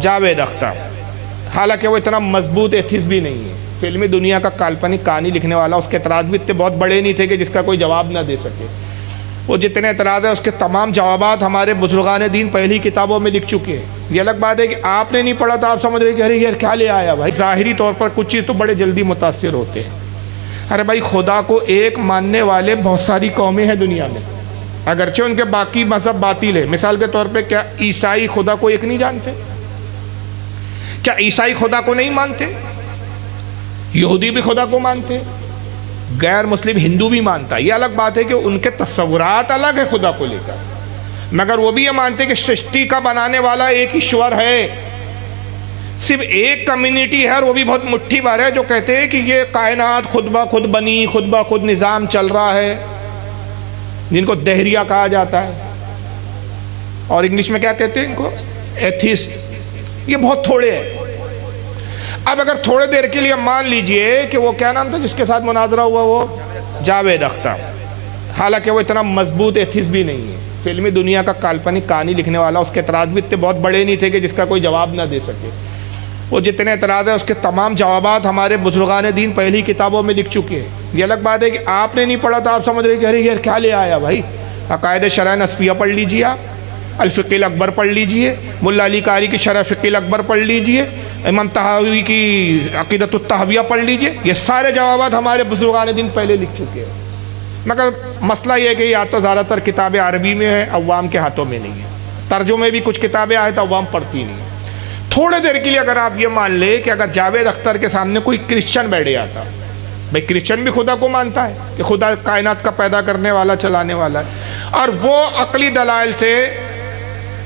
جاوید اختر، حالانکہ وہ اتنا مضبوط ایتھیسٹ بھی نہیں ہے، فلمی دنیا کا کالپنک کہانی لکھنے والا، اس کے اعتراض بھی اتنے بہت بڑے نہیں تھے کہ جس کا کوئی جواب نہ دے سکے۔ وہ جتنے اعتراض ہیں اس کے تمام جوابات ہمارے بزرگان دین پہلی کتابوں میں لکھ چکے ہیں۔ یہ الگ بات ہے کہ آپ نے نہیں پڑھا تو آپ سمجھ رہے کہ ارے یار کیا لے آیا بھائی۔ ظاہری طور پر کچھ چیز تو بڑے جلدی متاثر ہوتے ہیں۔ ارے بھائی، خدا کو ایک ماننے والے بہت ساری قومیں ہیں دنیا میں، اگرچہ ان کے باقی مذہب باطل ہے۔ مثال کے طور پہ کیا عیسائی خدا کو ایک نہیں جانتے؟ کیا عیسائی خدا کو نہیں مانتے؟ یہودی بھی خدا کو مانتے، غیر مسلم ہندو بھی مانتا ہے۔ یہ الگ بات ہے کہ ان کے تصورات الگ ہے خدا کو لے کر، مگر وہ بھی یہ مانتے کہ سرشٹی کا بنانے والا ایک ایشور ہے۔ صرف ایک کمیونٹی ہے اور وہ بھی بہت مٹھی بھر ہے جو کہتے ہیں کہ یہ کائنات خود بخود بنی، خود بخود نظام چل رہا ہے، جن کو دہریہ کہا جاتا ہے، اور انگلش میں کیا کہتے ہیں ان کو؟ ایتھیسٹ۔ یہ بہت تھوڑے ہیں۔ اب اگر تھوڑے دیر کے لیے مان لیجئے کہ وہ کیا نام تھا جس کے ساتھ مناظرہ ہوا، وہ جاوید اختر، حالانکہ وہ اتنا مضبوط ایتھیسٹ بھی نہیں ہے، فلمی دنیا کا کالپنک کہانی لکھنے والا، اس کے اعتراض بھی اتنے بہت بڑے نہیں تھے کہ جس کا کوئی جواب نہ دے سکے۔ وہ جتنے اعتراض ہیں اس کے تمام جوابات ہمارے بزرگان دین پہلی کتابوں میں لکھ چکے ہیں۔ یہ الگ بات ہے کہ آپ نے نہیں پڑھا تو آپ سمجھ رہے کہ ارے یار کیا لے آیا بھائی۔ عقائد شرح نصفیہ پڑھ لیجئے، آپ الفقہ الاکبر پڑھ لیجئے، ملا علی قاری کی شرح فقہ الاکبر پڑھ لیجئے، امام طحاوی کی عقیدۃ الطحاویہ پڑھ لیجئے۔ یہ سارے جوابات ہمارے بزرگان دین پہلے لکھ چکے ہیں، مگر مسئلہ یہ ہے کہ یا تو زیادہ تر کتابیں عربی میں ہیں، عوام کے ہاتھوں میں نہیں ہیں، ترجمے بھی کچھ کتابیں آئے تو عوام پڑھتی نہیں ہیں۔ تھوڑے دیر کے لیے اگر آپ یہ مان لیں کہ اگر جاوید اختر کے سامنے کوئی کرسچن بیٹھ جاتا، بھئی کرسچن بھی خدا کو مانتا ہے کہ خدا کائنات کا پیدا کرنے والا، چلانے والا ہے، اور وہ عقلی دلائل سے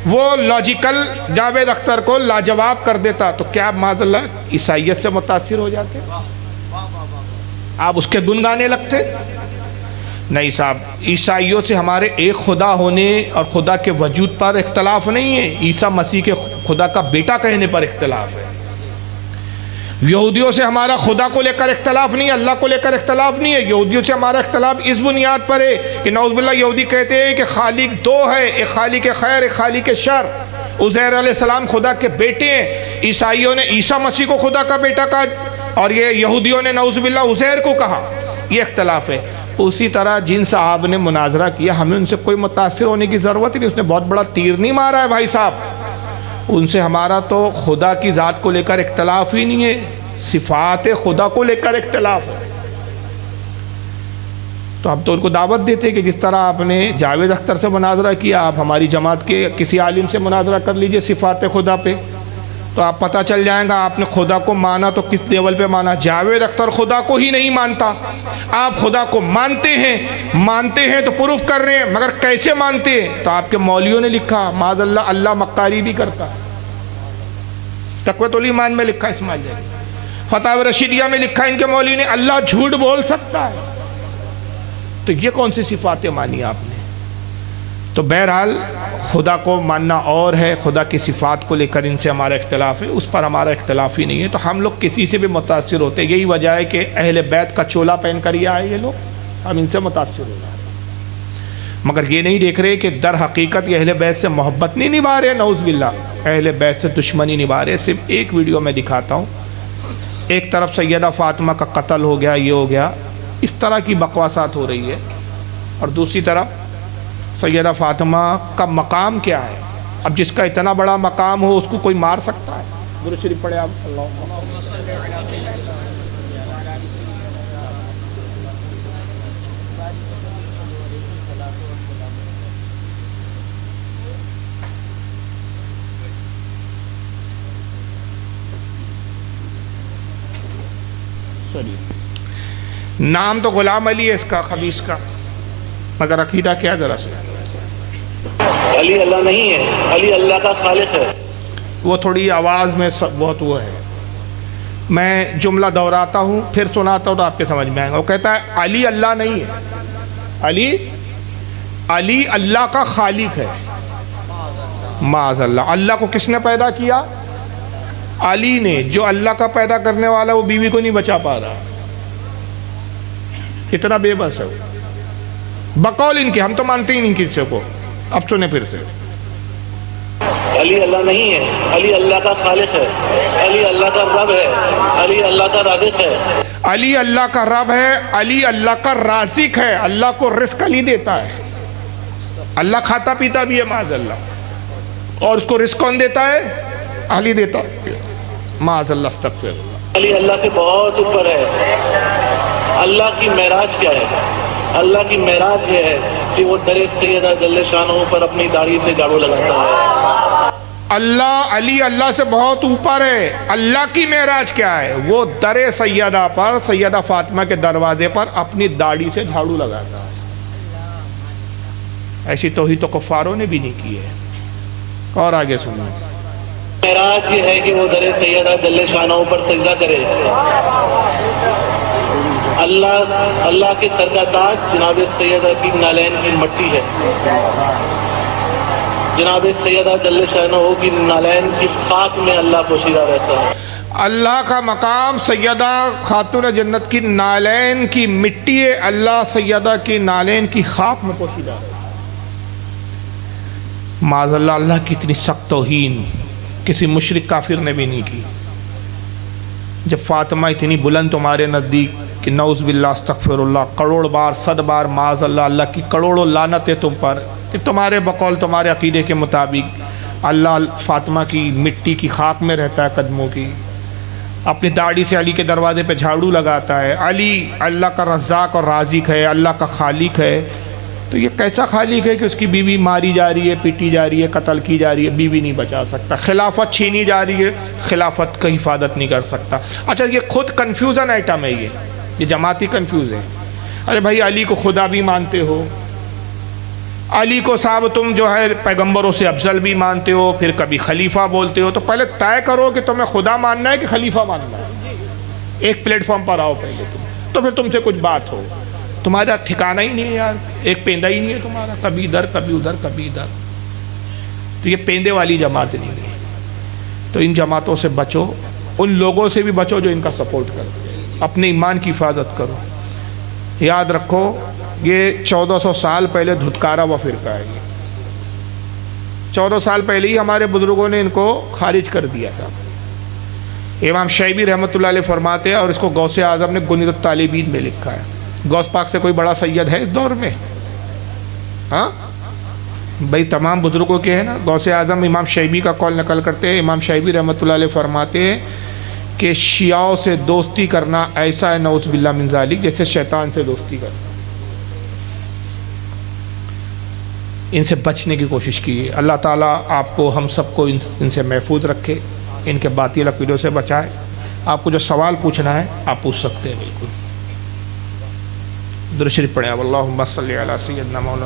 وہ لاجیکل جاوید اختر کو لاجواب کر دیتا، تو کیا آپ معاذ اللہ عیسائیت سے متاثر ہو جاتے؟ آپ اس کے گن گانے لگتے؟ نہیں صاحب، عیسائیوں سے ہمارے ایک خدا ہونے اور خدا کے وجود پر اختلاف نہیں ہے، عیسیٰ مسیح کے خدا کا بیٹا کہنے پر اختلاف ہے۔ یہودیوں سے ہمارا خدا کو لے کر اختلاف نہیں ہے، اللہ کو لے کر اختلاف نہیں ہے۔ یہودیوں سے ہمارا اختلاف اس بنیاد پر ہے کہ نعوذ باللہ یہودی کہتے ہیں کہ خالق دو ہے، ایک خالق خیر، ایک خالق شر۔ عزیر علیہ السلام خدا کے بیٹے ہیں، عیسائیوں نے عیسیٰ مسیح کو خدا کا بیٹا کہا، اور یہ یہودیوں نے نعوذ باللہ عزیر کو کہا۔ یہ اختلاف ہے۔ اسی طرح جن صاحب نے مناظرہ کیا، ہمیں ان سے کوئی متاثر ہونے کی ضرورت نہیں، اس نے بہت بڑا تیر نہیں مارا ہے بھائی صاحب۔ ان سے ہمارا تو خدا کی ذات کو لے کر اختلاف ہی نہیں ہے، صفات خدا کو لے کر اختلاف ہے۔ تو اب تو ان کو دعوت دیتے کہ جس طرح آپ نے جاوید اختر سے مناظرہ کیا، آپ ہماری جماعت کے کسی عالم سے مناظرہ کر لیجئے صفات خدا پہ، تو آپ پتہ چل جائیں گا آپ نے خدا کو مانا تو کس لیول پہ مانا۔ جاوید اختر خدا کو ہی نہیں مانتا، آپ خدا کو مانتے ہیں تو پروف کر رہے ہیں، مگر کیسے مانتے ہیں؟ تو آپ کے مولویوں نے لکھا، معاذ اللہ اللہ مکاری بھی کرتا، تقویۃ الایمان میں لکھا، اسماعیل جانی فتاوی رشیدیہ میں لکھا ان کے مولوی نے، اللہ جھوٹ بول سکتا ہے۔ تو یہ کون سی صفاتیں مانی آپ نے؟ تو بہرحال خدا کو ماننا اور ہے، خدا کی صفات کو لے کر ان سے ہمارا اختلاف ہے، اس پر ہمارا اختلاف ہی نہیں ہے۔ تو ہم لوگ کسی سے بھی متاثر ہوتے ہیں، یہی وجہ ہے کہ اہل بیت کا چولا پہن کر یہ آئے یہ لوگ، ہم ان سے متاثر ہو جائیں، مگر یہ نہیں دیکھ رہے کہ در حقیقت یہ اہل بیت سے محبت نہیں نبھا رہے، نعوذ باللہ اہل بیت سے دشمنی نبھا رہے۔ صرف ایک ویڈیو میں دکھاتا ہوں، ایک طرف سیدہ فاطمہ کا قتل ہو گیا، یہ ہو گیا، اس طرح کی بکواسات ہو رہی ہے، اور دوسری طرف سیدہ فاطمہ کا مقام کیا ہے؟ اب جس کا اتنا بڑا مقام ہو اس کو کوئی مار سکتا ہے؟ درود شریف پڑھے آپ۔ نام تو غلام علی ہے اس کا، خبیث کا، مگر عقیدہ کیا ذرا سے؟ علی اللہ نہیں ہے، علی اللہ کا خالق ہے۔ وہ تھوڑی آواز میں بہت وہ ہے، میں جملہ دہراتا ہوں پھر سناتا ہوں تو آپ کے سمجھ میں آئے گا۔ وہ کہتا ہے علی اللہ نہیں ہے، علی اللہ کا خالق ہے۔ معاذ اللہ، اللہ کو کس نے پیدا کیا؟ علی نے۔ جو اللہ کا پیدا کرنے والا وہ بیوی کو نہیں بچا پا رہا، اتنا بے بس ہے وہ، بقول ان کے، ہم تو مانتے ہی نہیں کسی کو۔ اب سنیں پھر سے، علی اللہ نہیں ہے، علی اللہ کا خالق ہے، علی اللہ کا رب ہے، علی اللہ کا رازق ہے۔ علی اللہ کا رب ہے، علی اللہ کا رازق ہے۔ اللہ کو رزق علی دیتا ہے۔ اللہ کھاتا پیتا بھی ہے معاذ اللہ، اور اس کو رزق کون دیتا ہے؟ علی دیتا ہے معاذ اللہ، استغفر اللہ۔ علی اللہ سے بہت اوپر ہے۔ اللہ کی معراج کیا ہے؟ اللہ کی معراج یہ ہے کہ وہ در سیدہ جل شانہ پر اپنی داڑھی سے جھاڑو لگاتا ہے۔ اللہ علی اللہ سے بہت اوپر ہے۔ اللہ کی معراج کیا ہے؟ وہ در سیدہ پر، سیدہ فاطمہ کے دروازے پر اپنی داڑھی سے جھاڑو لگاتا ہے۔ ایسی توحید تو کفاروں نے بھی نہیں کی ہے۔ اور آگے سنیں۔ معراج یہ ہے کہ وہ در سیدہ جل شانہ پر سجدہ کرے۔ اللہ کے سر کا تاج جناب سیدہ کی نالین کی مٹی ہے۔ جناب سیدہ جل شانہ کی نالین کی خاک میں اللہ پوشیدہ رہتا ہے۔ اللہ کا مقام سیدہ خاتون جنت کی نالین کی مٹی ہے، اللہ سیدہ کی نالین کی خاک میں پوشیدہ ہے۔ معاذ اللہ، اللہ کی اتنی سخت توہین کسی مشرک کافر نے بھی نہیں کی۔ جب فاطمہ اتنی بلند تمہارے نزدیک کہ نعوذ باللہ استغفر اللہ، کروڑ بار 100 بار معاذ اللہ، اللہ کی کروڑوں لعنت ہے تم پر کہ تمہارے بقول تمہارے عقیدے کے مطابق اللہ فاطمہ کی مٹی کی خاک میں رہتا ہے قدموں کی، اپنی داڑھی سے علی کے دروازے پہ جھاڑو لگاتا ہے۔ علی اللہ کا رزاق اور رازق ہے، اللہ کا خالق ہے، تو یہ کیسا خالق ہے کہ اس کی بیوی ماری جا رہی ہے، پیٹی جا رہی ہے، قتل کی جا رہی ہے، بیوی نہیں بچا سکتا، خلافت چھینی جا رہی ہے، خلافت کا حفاظت نہیں کر سکتا۔ اچھا، یہ خود کنفیوژن آئٹم ہے، یہ جماعتی کنفیوز ہے۔ ارے بھائی، علی کو خدا بھی مانتے ہو، علی کو صاحب تم جو ہے پیغمبروں سے افضل بھی مانتے ہو، پھر کبھی خلیفہ بولتے ہو، تو پہلے طے کرو کہ تمہیں خدا ماننا ہے کہ خلیفہ ماننا ہے۔ ایک پلیٹ فارم پر آؤ پہلے تم، تو پھر تم سے کچھ بات ہو۔ تمہارا ٹھکانہ ہی نہیں ہے یار، ایک پیندہ ہی نہیں ہے تمہارا، کبھی ادھر کبھی ادھر کبھی ادھر، تو یہ پیندے والی جماعت نہیں ہے۔ تو ان جماعتوں سے بچو، ان لوگوں سے بھی بچو جو ان کا سپورٹ کرتے ہیں، اپنے ایمان کی حفاظت کرو۔ یاد رکھو، یہ 1400 سال پہلے دھتکارا ہوا فرقہ ہے۔ یہ 14 سال پہلے ہی ہمارے بزرگوں نے ان کو خارج کر دیا تھا۔ امام شیبی رحمۃ اللہ علیہ فرماتے ہیں، اور اس کو غوث اعظم نے گنید الطالبین میں لکھا ہے، غوث پاک سے کوئی بڑا سید ہے اس دور میں؟ ہاں بھائی، تمام بزرگوں کے ہیں نا۔ غوث اعظم امام شیبی کا قول نقل کرتے ہیں، امام شیبی رحمۃ اللہ علیہ فرماتے ہیں کہ شیعوں سے دوستی کرنا ایسا ہے نعوذ باللہ من ذالک جیسے شیطان سے دوستی کرنا۔ ان سے بچنے کی کوشش کیجیے۔ اللہ تعالیٰ آپ کو، ہم سب کو ان سے محفوظ رکھے، ان کے باطل عقیدوں سے بچائے۔ آپ کو جو سوال پوچھنا ہے آپ پوچھ سکتے ہیں، بالکل۔ درود شریف پڑھیں۔ اللہم صلی علی سیدنا مولانا